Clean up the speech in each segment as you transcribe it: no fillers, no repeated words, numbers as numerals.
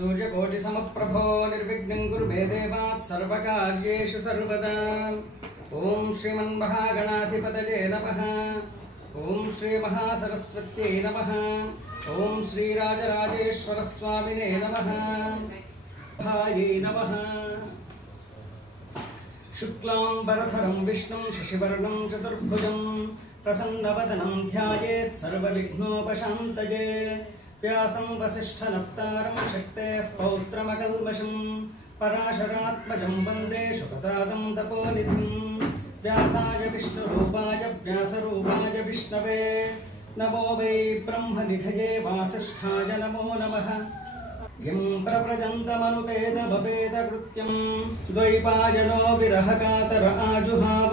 सूर्यकोटिसमप्रभो निर्विघ्नं कुरु मे देवात् सर्वकार्येषु सर्वदा। ओं श्रीमन्महागणाधिपतये नमः। ओं श्रीमहासरस्वत्यै नमः। ओं श्रीराजराजेश्वरस्वामिने नमः। भायै नमः। शुक्लांबरधरं विष्णुं शशिवर्णं चतुर्भुजं प्रसन्नवदनं ध्यायेत् सर्वविघ्नोपशान्तये। व्यासं वसिष्ठनप्तारं शक्तेः पौत्रमकल्मषं पराशरात्मजं वन्दे शुकतादं तपोनिधिं। व्यासाय विष्णुरूपाय व्यासरूपाय विष्णवे नमो वै ब्रह्मनिधये वासिष्ठाय नमो नमः। यं प्रव्रजन्तमनुपेदमपेदकृत्यं द्वैपायनो विरहकातर आजुहाव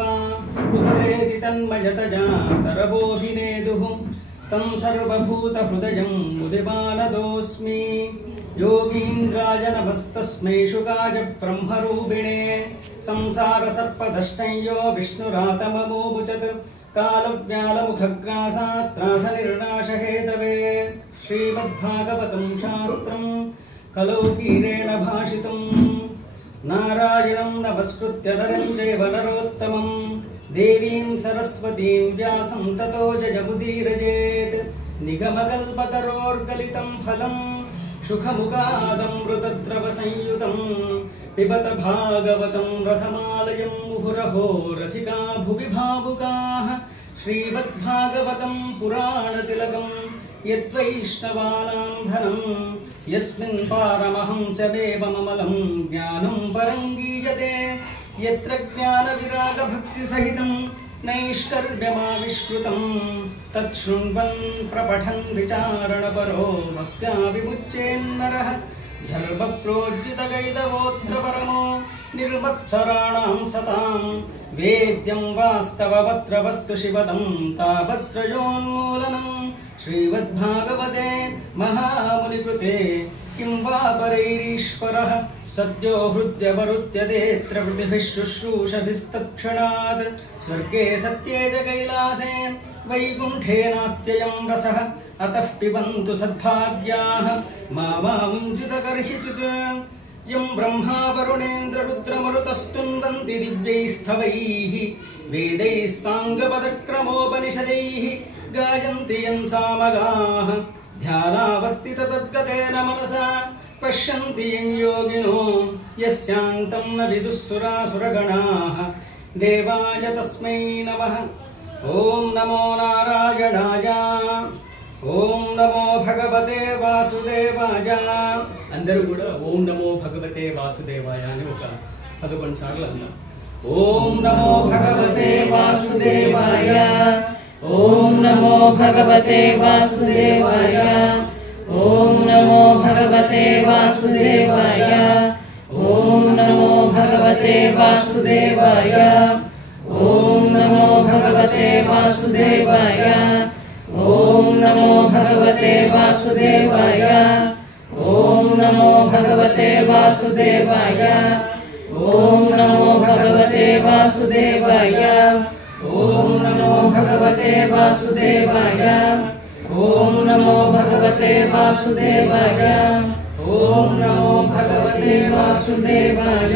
पुत्रेति तन्मयतया तरवोऽभिनेदुः तं सर्वभूतहृदयं मुदिमानदोऽस्मि। योगीन्द्राय नमस्तस्मै शुकाय ब्रह्मरूपिणे संसारसर्पदष्टंयो विष्णुरातममोमुचत् कालव्यालमुखग्रासात् त्रासनिर्नाशहेतवे। श्रीमद्भागवतं शास्त्रं कलौकीरेण भाषितं नारायणं नमस्कृत्य नरं चैव नरोत्तमं देवीं सरस्वतीं व्यासं ततो जयमुदीरयेत्। निगमकल्पतरोर्गलितं फलं सुखमुखादमृतद्रवसंयुतं पिबत भागवतं रसमालयं मुहुरहो रसिका भुवि भावुकाः। श्रीमद्भागवतं पुराणतिलकं यद्वैष्णवानां धनं यस्मिन् पारमहंसमेवममलं ज्ञानं परं गीयते। यत्र ज्ञानविरागभक्तिसहितं नैष्कर्म्यमाविष्कृतं तच्छृण्वन् प्रपठन् विचारणपरो भक्त्या विमुच्येन्नरः। धर्मप्रोज्झितगैतवोऽत्र परमो निर्मत्सराणां सतां वेद्यं वास्तवमत्र वस्तु शिवदं तावत्रयोन्मूलनं। श्रीमद्भागवते महामुनिकृते किं वा परैरीश्वरः सद्यो हृद्यवरुध्यतेऽत्र वृत्तिभिः शुश्रूषभिस्तत्क्षणात्। स्वर्गे सत्ये च कैलासे वैकुण्ठे नास्त्ययं रसः अतः पिबन्तु सद्भाग्याः मामुञ्चितकर्हिचित्। यं ब्रह्मा वरुणेन्द्ररुद्रमरुतस्तुन्वन्ति दिव्यैस्तवैः वेदैः साङ्गपदक्रमोपनिषदैः गायन्ति यं सामगाः। ध्यानावस्थिततद्गतेन मनसा पश्यन्ति यं योगिनो यस्यान्तं न विदुःसुरासुरगणाः। देवाय तस्मै नमः। ॐ नमो नारायणाय। ఓం నమో భగవతే వాసుదేవాయ. అందరూ కూడా ఓం నమో భగవతే వాసుదేవాయ అని ఒక 11 సార్లు అన్నాం. ఓం నమో భగవతే వాసుదేవాయ. ఓం నమో భగవతే వాసుదేవాయ. ఓం నమో భగవతే వాసుదేవాయ. ఓం నమో భగవతే వాసుదేవాయ. ఓం నమో భగవతే వాసుదేవాయ. ఓం నమో భగవతే వాసుదేవాయ. ఓం నమో భగవతే వాసుదేవాయ. ఓం నమో భగవతే వాసుదేవాయ. ఓం నమో భగవతే వాసుదేవాయ. ఓం నమో భగవతే వాసుదేవాయ. ఓం నమో భగవతే వాసుదేవాయ.